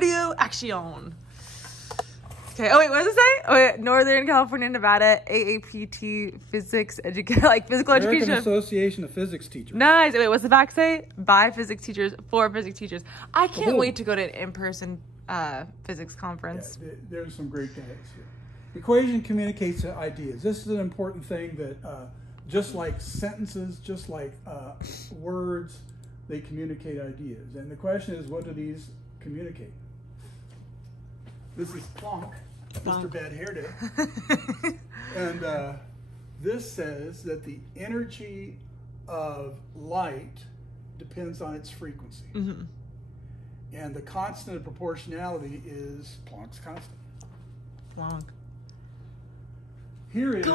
video action. Okay. Oh wait, what does it say? Oh wait, Northern California, Nevada, AAPT physics physical American education. Association of Physics Teachers. Nice. Wait, what's the fact say? By physics teachers for physics teachers. I can't wait to go to an in-person physics conference. Yeah, there's some great guys here. Equation communicates ideas. This is an important thing that just like sentences, just like words, they communicate ideas. And the question is, what do these communicate? This is Planck, Mr. Bad Hair Day. And this says that the energy of light depends on its frequency. Mm-hmm. And the constant of proportionality is Planck's constant. Planck. Here is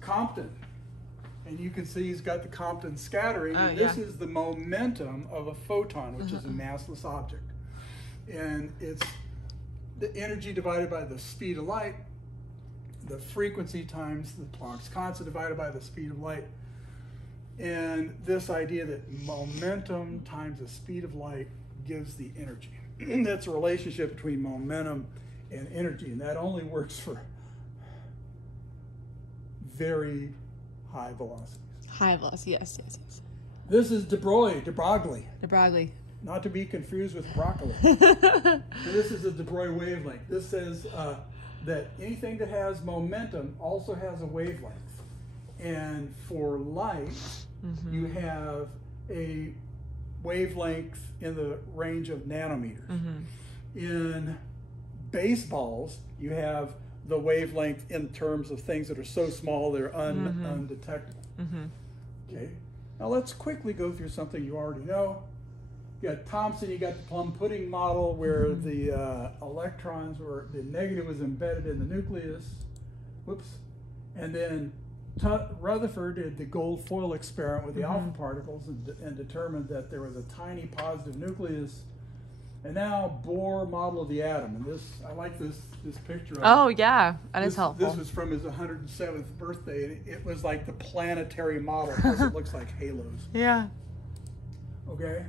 Compton. And you can see he's got the Compton scattering. And this is the momentum of a photon, which is a massless object. And it's the energy divided by the speed of light, the frequency times the Planck's constant divided by the speed of light. And this idea that momentum times the speed of light gives the energy. That's a relationship between momentum and energy, and that only works for very high velocities. High velocity, yes. This is de Broglie. De Broglie. Not to be confused with broccoli. So this is a de Broglie wavelength. This says that anything that has momentum also has a wavelength. And for light, you have a wavelength in the range of nanometers. In baseballs, you have the wavelength in terms of things that are so small they're undetectable. Okay. Now let's quickly go through something you already know. You got Thomson, you got the plum pudding model where the electrons the negative was embedded in the nucleus. Whoops. And then Rutherford did the gold foil experiment with the alpha particles and determined that there was a tiny positive nucleus. And now Bohr model of the atom. And I like this picture of Oh yeah, that is helpful. This was from his 107th birthday, and it was like the planetary model because it looks like halos. Yeah. Okay.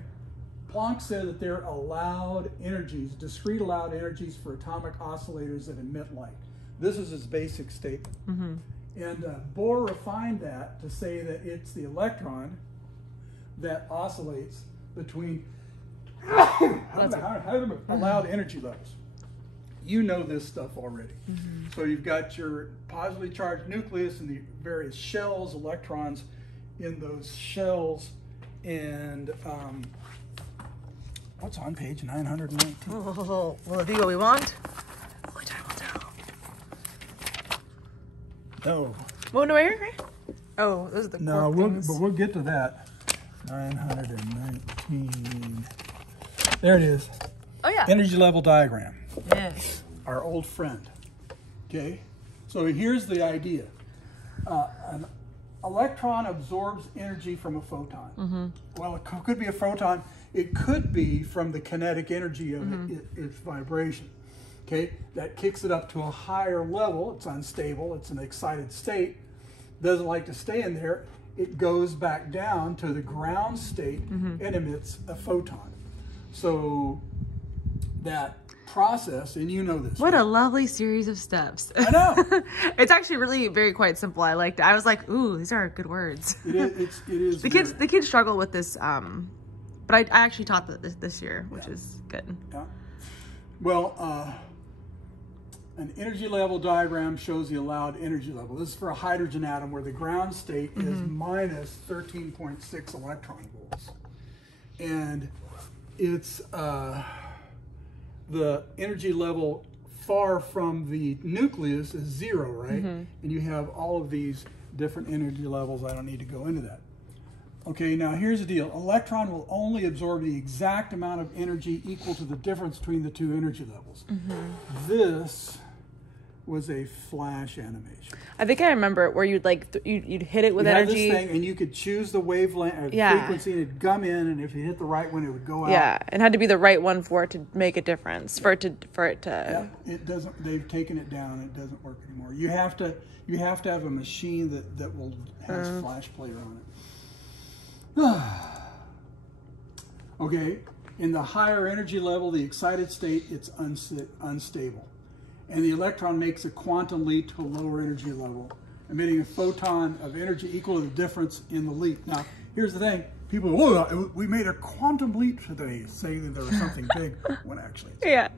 Planck said that there are allowed energies, discrete allowed energies for atomic oscillators that emit light. This is his basic statement. And Bohr refined that to say that it's the electron that oscillates between allowed energy levels. You know this stuff already. So you've got your positively charged nucleus and the various shells, electrons in those shells, and what's on page 919? Oh, will it be what we want? Only time will tell. No. Oh, no, right? Oh, those are the No, things. but we'll get to that. 919. There it is. Oh, yeah. Energy level diagram. Yes. Our old friend. Okay? So here's the idea. An electron absorbs energy from a photon. Well, it could be a photon. It could be from the kinetic energy of its vibration. Okay? That kicks it up to a higher level. It's unstable. It's an excited state. Doesn't like to stay in there. It goes back down to the ground state and emits a photon. So that process, and you know this. What a lovely series of steps. I know. It's actually really very quite simple. I liked it. I was like, ooh, these are good words. It is. The kids struggle with this, but I actually taught this year, which is good. Yeah. Well, an energy level diagram shows the allowed energy level. This is for a hydrogen atom where the ground state is minus 13.6 electron volts. And it's the energy level far from the nucleus is 0, right? And you have all of these different energy levels. I don't need to go into that. Okay, now here's the deal. Electron will only absorb the exact amount of energy equal to the difference between the two energy levels. This was a flash animation. I think I remember where you'd you'd hit it with energy. This thing, and you could choose the wavelength or frequency, and it'd come in, and if you hit the right one, it would go out. Yeah, it had to be the right one for it to make a difference. For it to. Yeah, it doesn't. They've taken it down. It doesn't work anymore. You have to have a machine that will has flash player on it. Okay, In the higher energy level, the excited state, it's unstable. And the electron makes a quantum leap to a lower energy level, emitting a photon of energy equal to the difference in the leap. Now, here's the thing. People go, oh, we made a quantum leap today, saying that there was something big, when actually it's Yeah.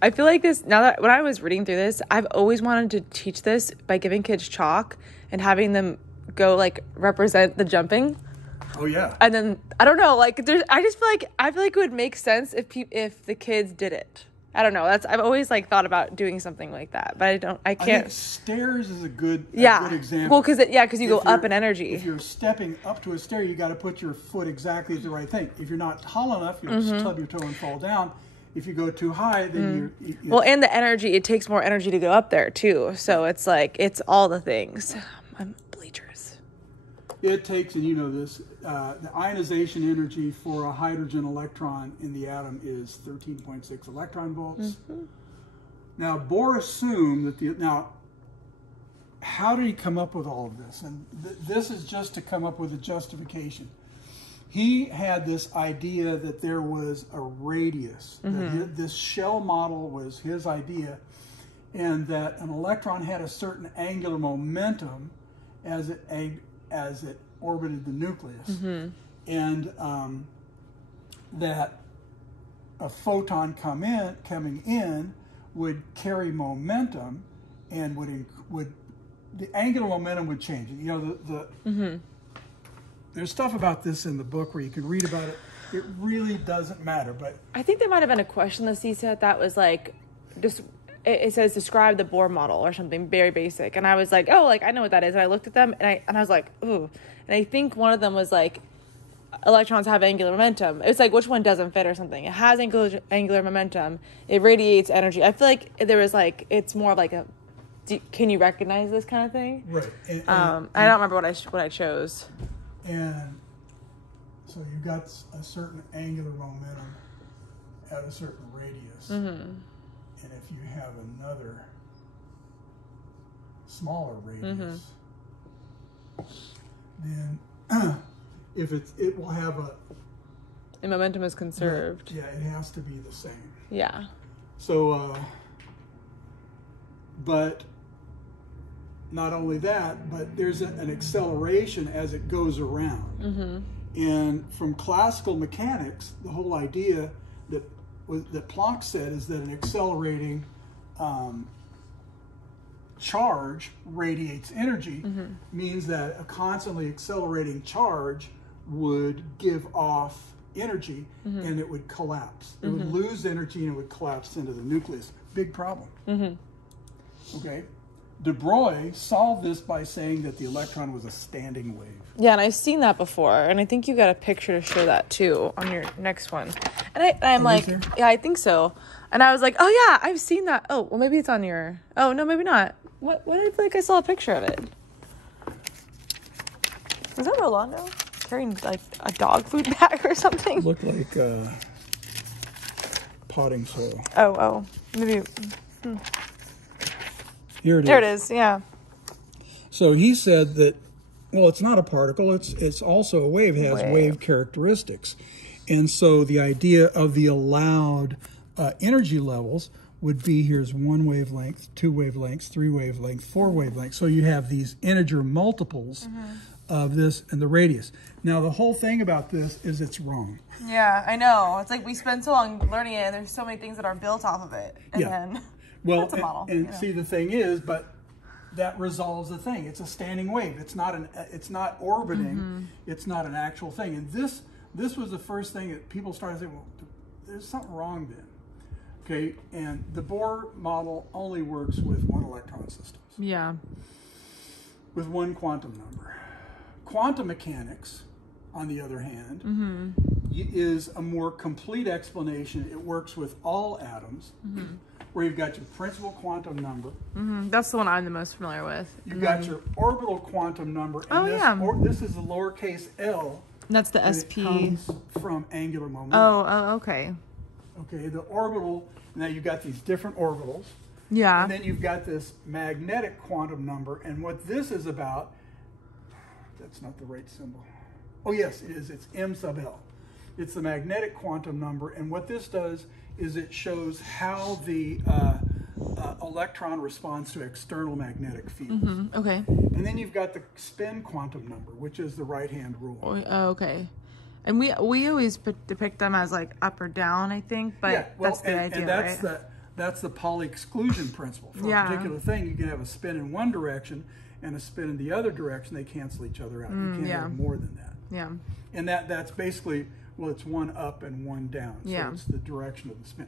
I feel like this, now that when I was reading through this, I've always wanted to teach this by giving kids chalk and having them go like represent the jumping. Oh yeah. And then I don't know, like I feel like it would make sense if the kids did it. I don't know. I've always like thought about doing something like that, but I can't. I think stairs is a good example. Well, because you go up in energy. If you're stepping up to a stair, you got to put your foot exactly at the right thing. If you're not tall enough, you'll just stub your toe and fall down. If you go too high, then well, and the energy, it takes more energy to go up there too. So it's like it's all the things. I'm bleachers. It takes, and you know this, the ionization energy for a hydrogen electron in the atom is 13.6 electron volts. Now, Bohr assumed that now, how did he come up with all of this? And this is just to come up with a justification. He had this idea that there was a radius. That this shell model was his idea, and that an electron had a certain angular momentum as it orbited the nucleus, and that a photon coming in would carry momentum, and the angular momentum would change. You know, there's stuff about this in the book where you can read about it. It really doesn't matter, but I think there might have been a question that he said that was like, it says describe the Bohr model or something very basic, and I was like, oh, like I know what that is, and I looked at them and I was like, ooh, and I think one of them was like, electrons have angular momentum. It's like which one doesn't fit or something. It has angular momentum. It radiates energy. I feel like there was like it's more like a, can you recognize this kind of thing? Right. I don't remember what I chose. And so you got a certain angular momentum at a certain radius. And if you have another smaller radius, then it will have the momentum is conserved. Yeah, it has to be the same. Yeah. So, but not only that, but there's an acceleration as it goes around. And from classical mechanics, the whole idea that Planck said is that an accelerating charge radiates energy, means that a constantly accelerating charge would give off energy and it would collapse. It would lose energy and it would collapse into the nucleus. Big problem. Okay. De Broglie solved this by saying that the electron was a standing wave. Yeah, and I've seen that before, and I think you got a picture to show that too on your next one. And I'm like, yeah, I think so. And I was like, oh yeah, I've seen that. Oh, well maybe it's on your. Oh no, maybe not. What? I feel like I saw a picture of it. Was that Rolando carrying like a dog food bag or something? Looked like potting soil. Oh, maybe. Here it is. There it is. Yeah. So he said that, well, it's not a particle. It's also a wave. It has wave characteristics, and so the idea of the allowed energy levels would be here's one wavelength, two wavelengths, three wavelengths, four wavelengths. So you have these integer multiples of this and the radius. Now the whole thing about this is it's wrong. Yeah, I know. It's like we spend so long learning it, and there's so many things that are built off of it, and then. Well, that's a model, and see, the thing is, but that resolves the thing. It's a standing wave. It's not orbiting. It's not an actual thing. And this was the first thing that people started saying, well, there's something wrong then. Okay, and the Bohr model only works with one electron systems. Yeah. With one quantum number. Quantum mechanics, on the other hand, is a more complete explanation. It works with all atoms. Where you've got your principal quantum number. That's the one I'm the most familiar with. You've got your orbital quantum number. And this is the lowercase l. And that's the SP. It comes from angular momentum. Oh, okay. Okay, the orbital, now you've got these different orbitals. Yeah. And then you've got this magnetic quantum number. And what this is about, that's not the right symbol. Oh, yes, it is. It's m sub l. It's the magnetic quantum number, and what this does is it shows how the electron responds to external magnetic fields. Okay. And then you've got the spin quantum number, which is the right-hand rule. Oh, okay. And we always depict them as like up or down, I think, but Yeah, well, that's the idea, and that's right? that's the Pauli exclusion principle. For a particular thing, you can have a spin in one direction and a spin in the other direction. They cancel each other out. You can't have more than that. Yeah. And that's basically, well, it's one up and one down. So it's the direction of the spin.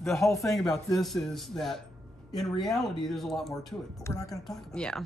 The whole thing about this is that in reality, there's a lot more to it, but we're not going to talk about it. Yeah.